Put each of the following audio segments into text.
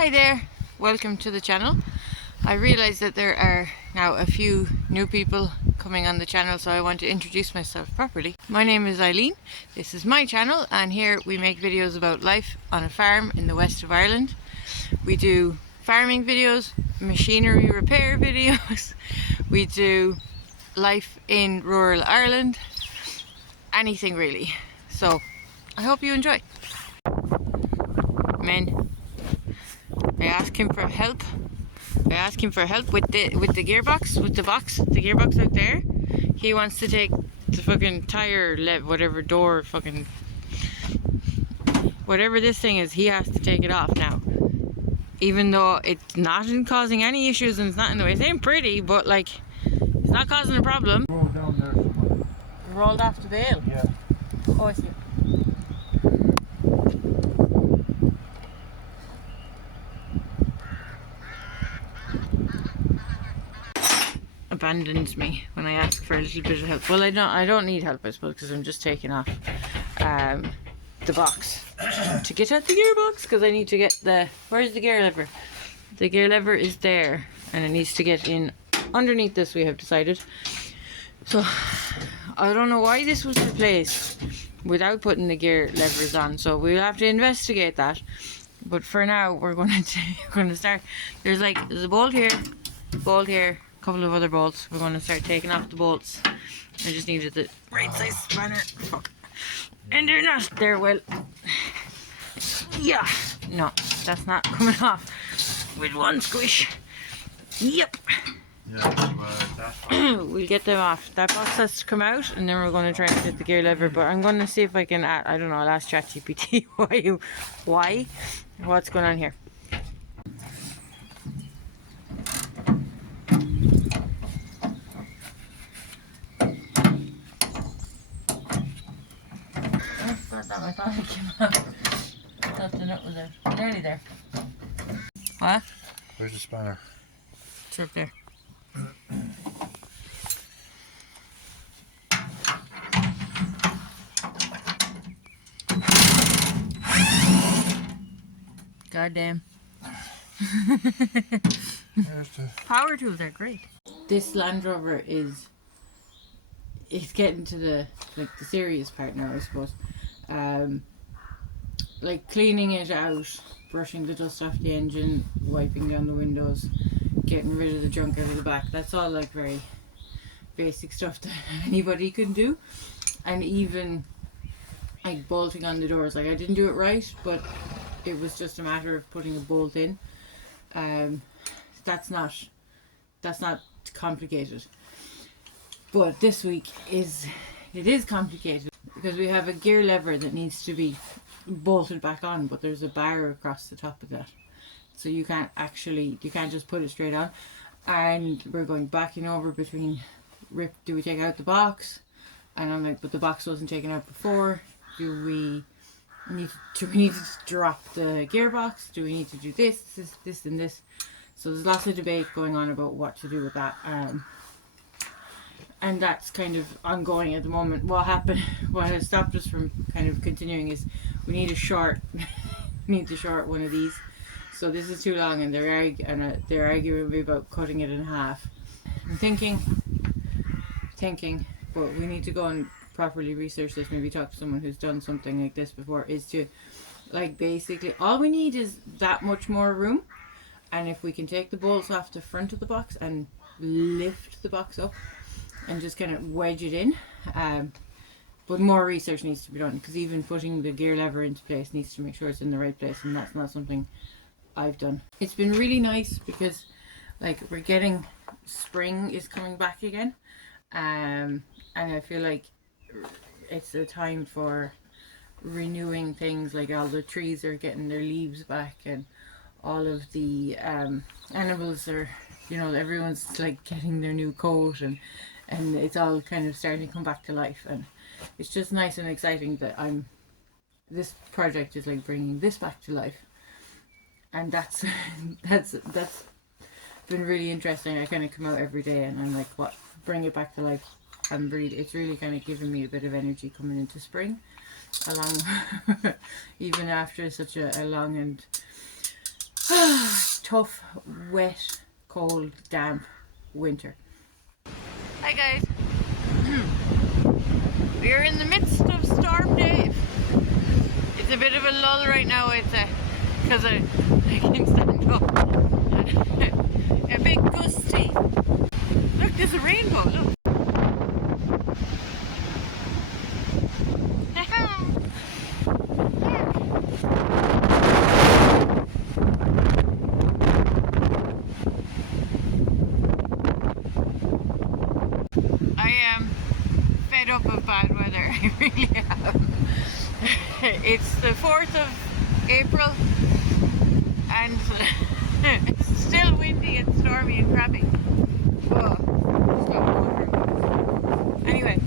Hi there, welcome to the channel. I realize that there are now a few new people coming on the channel, so I want to introduce myself properly. My name is Eileen, this is my channel, and here we make videos about life on a farm in the west of Ireland. We do farming videos, machinery repair videos, we do life in rural Ireland, anything really. So I hope you enjoy. Men, I ask him for help. I ask him for help with the gearbox, with the gearbox out there. He wants to take the fucking tire, whatever door, fucking whatever this thing is. He has to take it off now, even though it's not causing any issues and it's not in the way. It ain't pretty, but like it's not causing a problem. Rolled down there somewhere. Rolled off the bale. Yeah. Oh, I see. Abandons me when I ask for a little bit of help. Well, I don't need help, I suppose, because I'm just taking off the box to get at the gearbox, because I need to get where's the gear lever? The gear lever is there, and it needs to get in underneath this, we have decided. So I don't know why this was replaced without putting the gear levers on, so we'll have to investigate that. But for now, we're going to start. There's a bolt here, a couple of other bolts. We're going to start taking off the bolts. I just needed the right size spanner. Fuck. And they're not there. Well, yeah, no, that's not coming off with one squish. Yep. Yeah, that's We'll get them off. That box has to come out, and then we're going to try and get the gear lever. But I'm going to see if I can add, I don't know, I'll ask ChatGPT what's going on here. I thought it came out. I thought the nut was out. Nearly there. What? Where's the spanner? It's right there. Goddamn. Power tools are great. This Land Rover is getting to the serious part now, I suppose. Like cleaning it out, brushing the dust off the engine, wiping down the windows, getting rid of the junk out of the back. That's all like very basic stuff that anybody can do. And even like bolting on the doors, like I didn't do it right, but it was just a matter of putting a bolt in. That's not complicated. But this week is complicated, because we have a gear lever that needs to be bolted back on, but there's a bar across the top of that, so you can't just put it straight on. And we're going backing over between, do we take out the box? And I'm like, but the box wasn't taken out before. Do we need to drop the gearbox? Do we need to do this and this? So there's lots of debate going on about what to do with that. And that's kind of ongoing at the moment. What has stopped us from kind of continuing is we need a short one of these. So this is too long, and they're arguing with me about cutting it in half. I'm thinking, but we need to go and properly research this, maybe talk to someone who's done something like this before, is to, like, basically all we need is that much more room, and if we can take the bolts off the front of the box and lift the box up and just kind of wedge it in, but more research needs to be done, because even putting the gear lever into place needs to make sure it's in the right place, and that's not something I've done. It's been really nice because like we're getting, spring is coming back again, and I feel like it's a time for renewing things. Like all the trees are getting their leaves back, and all of the animals are, everyone's like getting their new coat, and it's all kind of starting to come back to life, and it's just nice and exciting that this project is like bringing this back to life, and that's been really interesting. I kind of come out every day and I'm like, what, bring it back to life. It's really kind of giving me a bit of energy coming into spring, along even after such a long and Tough, wet, cold, damp winter. Hi guys. We're in the midst of Storm Dave. It's a bit of a lull right now. It's because I can stand up. A big gusty. Look, there's a rainbow. Look. I am fed up of bad weather. I really am. It's the 4th of April and it's still windy and stormy and crappy. Oh, stop. Anyway,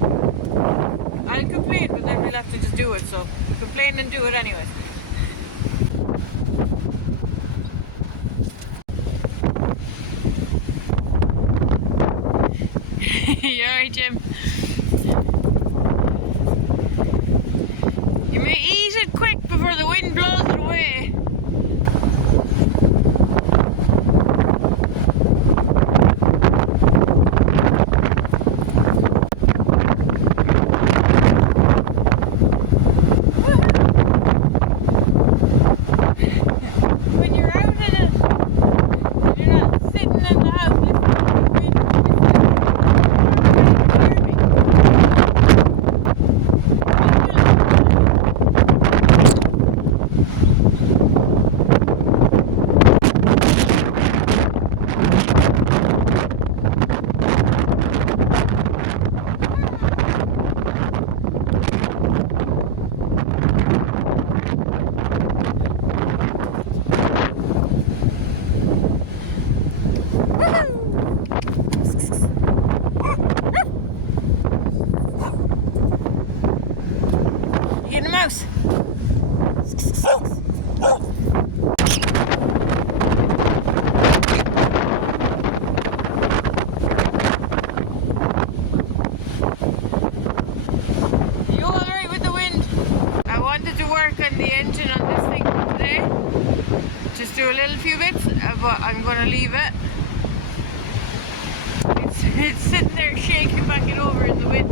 I'll complain, but then we'll have to just do it. So complain and do it anyways. You alright, Jim? You may eat it quick before the wind blows it away. When you're out in it, you're not sitting in the house listening to the wind. You getting a mouse? You alright with the wind? I wanted to work on the engine on this thing today. Just do a little few bits, but I'm going to leave it. It's sitting there shaking back and over in the wind.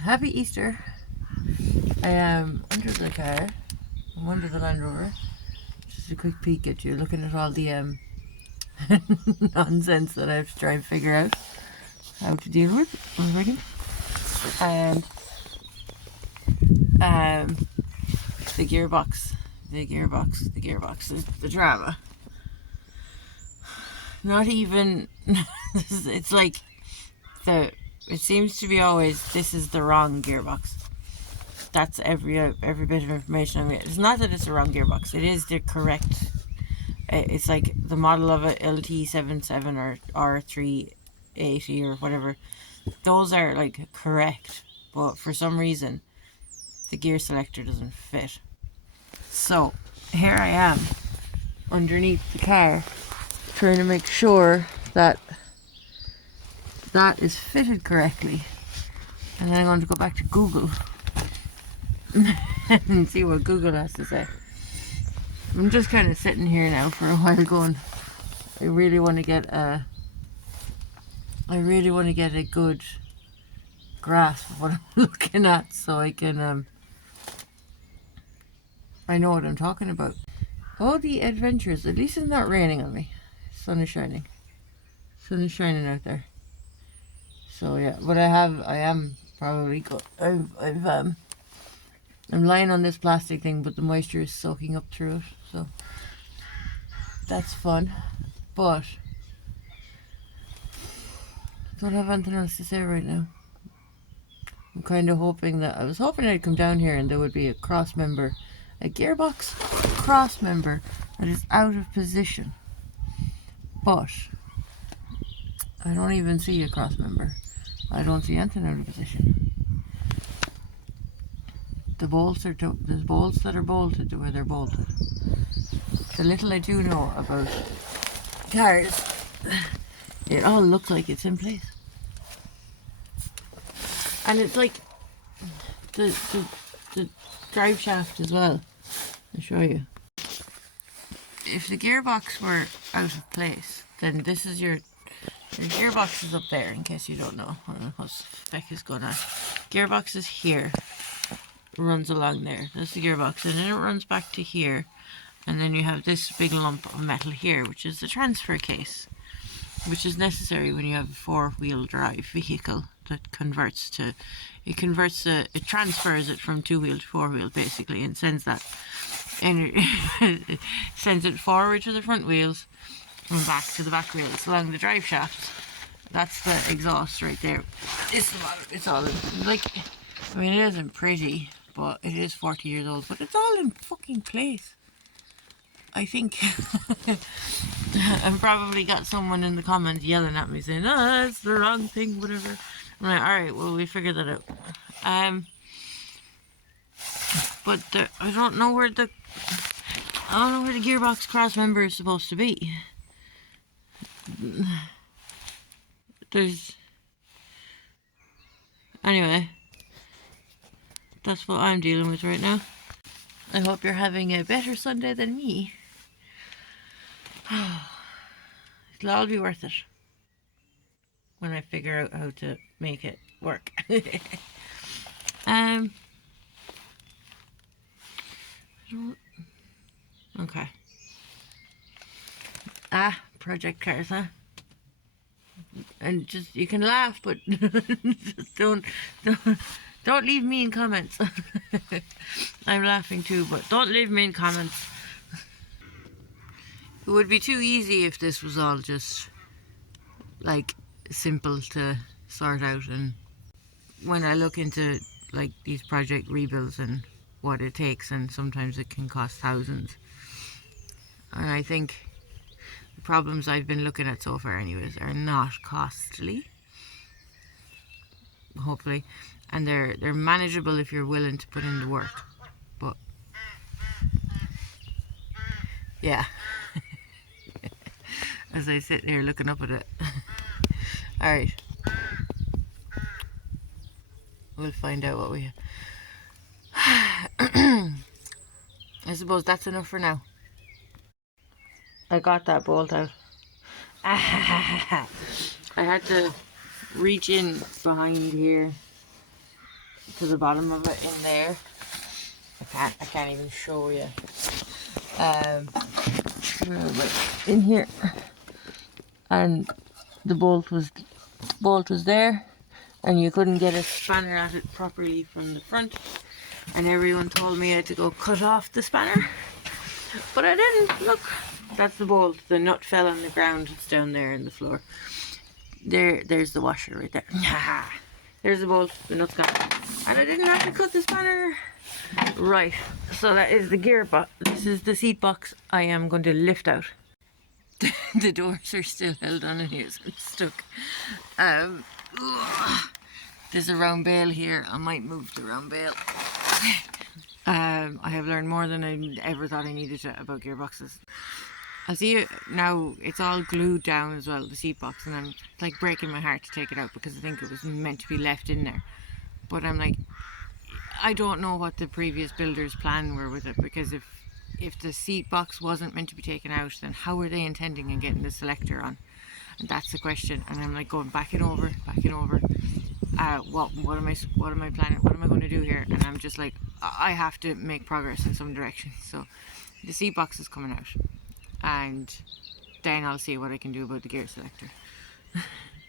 Happy Easter. I am under the car. I'm under the Land Rover. Just a quick peek at you, looking at all the nonsense that I have to try and figure out how to deal with. And the gearbox, the drama. Not even. It's like it seems to be always, this is the wrong gearbox. That's every bit of information I'm getting. It's not that it's the wrong gearbox. It is the correct. It's like the model of a LT77 or R380 or whatever. Those are like correct, but for some reason the gear selector doesn't fit. So here I am underneath the car trying to make sure that that is fitted correctly, and then I'm going to go back to Google and see what Google has to say. I'm just kind of sitting here now for a while going, I really want to get a good grasp of what I'm looking at, so I can I know what I'm talking about. Oh, the adventures. At least it's not raining on me. Sun is shining. Sun is shining out there. So yeah, but I am probably good. I'm lying on this plastic thing, but the moisture is soaking up through it, so that's fun. But I don't have anything else to say right now. I'm kind of hoping that I was hoping I'd come down here and there would be a cross member, a gearbox cross member that is out of position. But I don't even see a cross member. I don't see anything out of position. The bolts are there's bolts that are bolted to where they're bolted. The little I do know about cars, it all looks like it's in place. And it's like the drive shaft as well. I'll show you. If the gearbox were out of place, then this is your gearbox is up there, in case you don't know. I don't know what spec is going on. Gearbox is here, runs along there. That's the gearbox, and then it runs back to here, and then you have this big lump of metal here, which is the transfer case, which is necessary when you have a four-wheel drive vehicle that converts to, it transfers it from two-wheel to four-wheel basically, and sends that, and it sends it forward to the front wheels and back to the back wheels along the drive shaft. That's the exhaust right there. It's all like, I mean, it isn't pretty, but it is 40 years old, but it's all in fucking place. I think I've probably got someone in the comments yelling at me saying, "Oh, that's the wrong thing," whatever. I'm like, alright, well, we figured that out. But I don't know where the gearbox cross member is supposed to be. Anyway, that's what I'm dealing with right now. I hope you're having a better Sunday than me. It'll all be worth it when I figure out how to make it work. Okay. Project cars, huh? And just, you can laugh, but just don't leave me in comments. I'm laughing too, but don't leave me in comments. It would be too easy if this was all just like simple to sort out, and when I look into like these project rebuilds and what it takes, and sometimes it can cost thousands, and I think the problems I've been looking at so far anyways are not costly, hopefully, and they're manageable if you're willing to put in the work. But yeah, as I sit here looking up at it. Alright, we'll find out what we I suppose that's enough for now. I got that bolt out. I had to reach in behind here to the bottom of it in there. I can't even show you. In here, and the bolt was there, and you couldn't get a spanner at it properly from the front, and everyone told me I had to go cut off the spanner, but I didn't. Look, that's the bolt. The nut fell on the ground. It's down there in the floor. There's the washer right there. There's the bolt. The nut's gone, and I didn't have to cut the spanner. Right, so that is the gearbox. This is the seat box I am going to lift out. The doors are still held on in here, so I'm stuck. There's a round bale here. I might move the round bale. I have learned more than I ever thought I needed to about gearboxes. I see it now, it's all glued down as well, the seat box, and I'm like breaking my heart to take it out because I think it was meant to be left in there. But I'm like, I don't know what the previous builder's plan were with it, because if the seat box wasn't meant to be taken out, then how were they intending on getting the selector on? And that's the question. And I'm like going back and over. What am I planning? What am I going to do here? And I'm just like, I have to make progress in some direction. So the seat box is coming out, and then I'll see what I can do about the gear selector.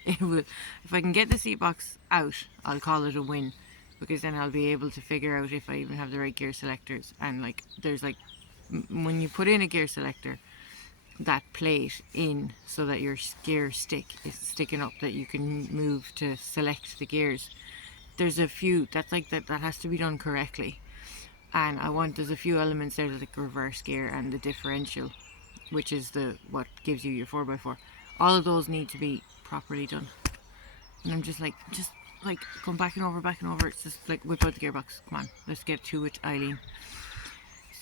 If I can get the seat box out, I'll call it a win, because then I'll be able to figure out if I even have the right gear selectors. And like, there's like, when you put in a gear selector, that plate in so that your gear stick is sticking up, that you can move to select the gears. There's a few that has to be done correctly, and there's a few elements there, like reverse gear and the differential, which is what gives you your 4x4. All of those need to be properly done, and I'm just like going back and over. It's just like, whip out the gearbox. Come on, let's get to it, Eileen.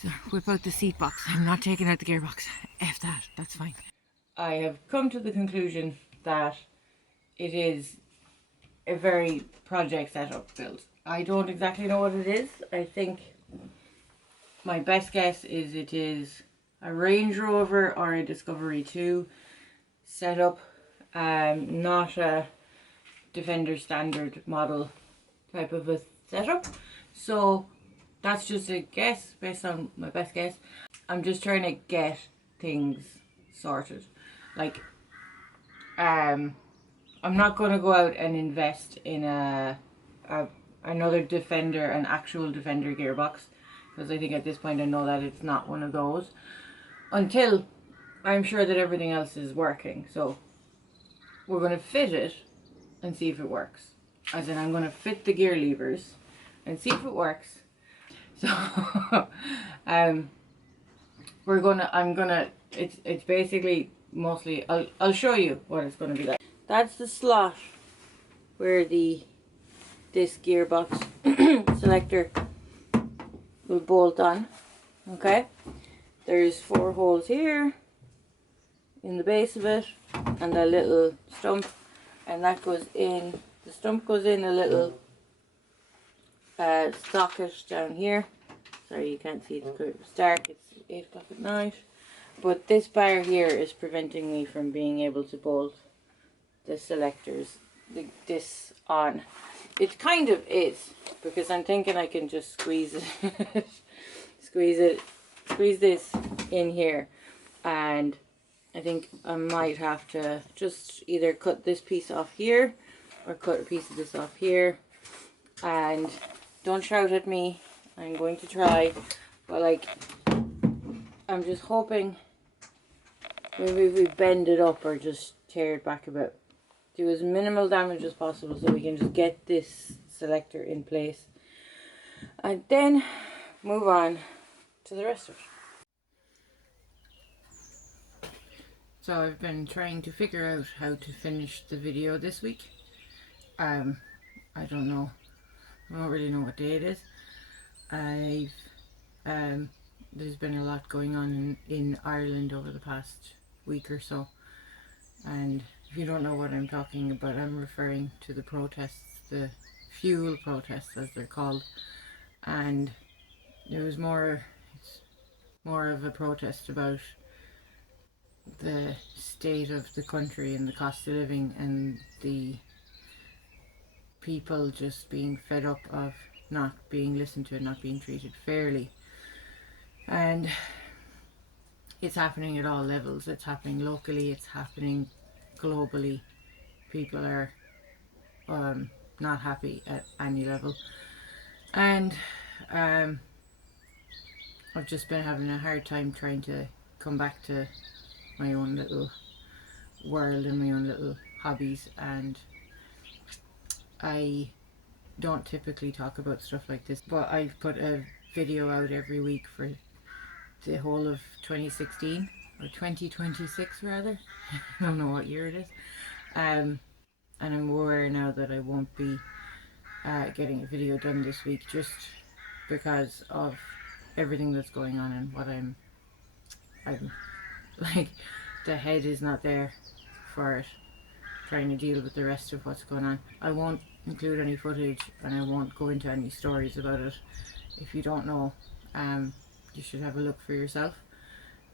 So whip out the seat box. I'm not taking out the gearbox. F that, that's fine. I have come to the conclusion that it is a very project setup build. I don't exactly know what it is. I think my best guess is it is a Range Rover or a Discovery 2 setup, not a Defender standard model type of a setup. So that's just a guess based on my best guess. I'm just trying to get things sorted. Like, I'm not going to go out and invest in another Defender, an actual Defender gearbox, because I think at this point I know that it's not one of those until I'm sure that everything else is working. So we're going to fit it and see if it works. As in, I'm going to fit the gear levers and see if it works. So it's basically mostly, I'll show you what it's going to be like. That's the slot where this gearbox selector will bolt on. Okay, there's 4 holes here in the base of it, and a little stump, and that goes in. The stump goes in a little socket down here. Sorry, you can't see it's dark. It's 8 o'clock at night. But this bar here is preventing me from being able to bolt the selectors, this on. It kind of is, because I'm thinking I can just squeeze it, squeeze this in here, and I think I might have to just either cut this piece off here or cut a piece of this off here. And don't shout at me, I'm going to try, but like, I'm just hoping maybe if we bend it up or just tear it back a bit, do as minimal damage as possible so we can just get this selector in place and then move on to the rest of it. So I've been trying to figure out how to finish the video this week. I don't know. I don't really know what day it is. There's been a lot going on in Ireland over the past week or so, and if you don't know what I'm talking about, I'm referring to the protests, the fuel protests as they're called, and it was more of a protest about the state of the country and the cost of living and the people just being fed up of not being listened to and not being treated fairly. And it's happening at all levels. It's happening locally, it's happening globally. People are not happy at any level, and I've just been having a hard time trying to come back to my own little world and my own little hobbies. And I don't typically talk about stuff like this, but I've put a video out every week for the whole of 2016 or 2026 rather. I don't know what year it is, and I'm aware now that I won't be getting a video done this week just because of everything that's going on and what I'm like, the head is not there for it, trying to deal with the rest of what's going on. I won't include any footage and I won't go into any stories about it. If you don't know, you should have a look for yourself.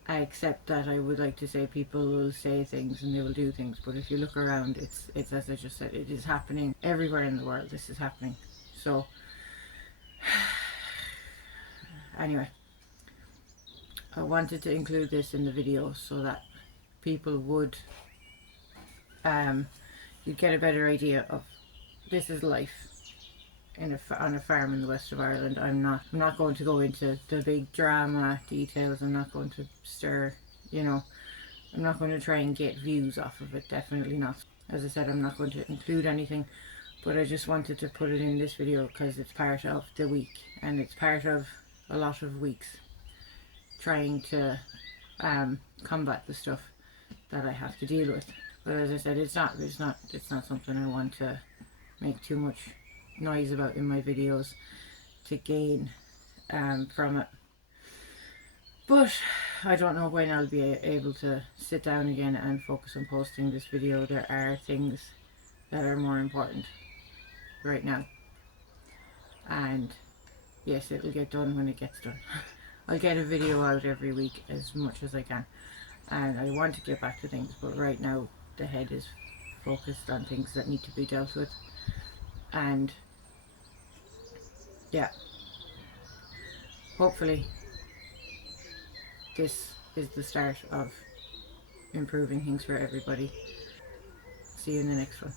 Except that I would like to say people will say things and they will do things, but if you look around, it's as I just said, it is happening everywhere in the world. This is happening. So anyway, I wanted to include this in the video so that people would you'd get a better idea of this is life on a farm in the west of Ireland. I'm not going to go into the big drama details. I'm not going to stir, I'm not going to try and get views off of it, definitely not. As I said, I'm not going to include anything, but I just wanted to put it in this video because it's part of the week, and it's part of a lot of weeks trying to combat the stuff that I have to deal with. But as I said, it's not something I want to make too much noise about in my videos to gain from it. But I don't know when I'll be able to sit down again and focus on posting this video. There are things that are more important, right now. And yes, it'll get done when it gets done. I'll get a video out every week as much as I can. And I want to get back to things, but right now the head is focused on things that need to be dealt with. And yeah, hopefully this is the start of improving things for everybody. See you in the next one.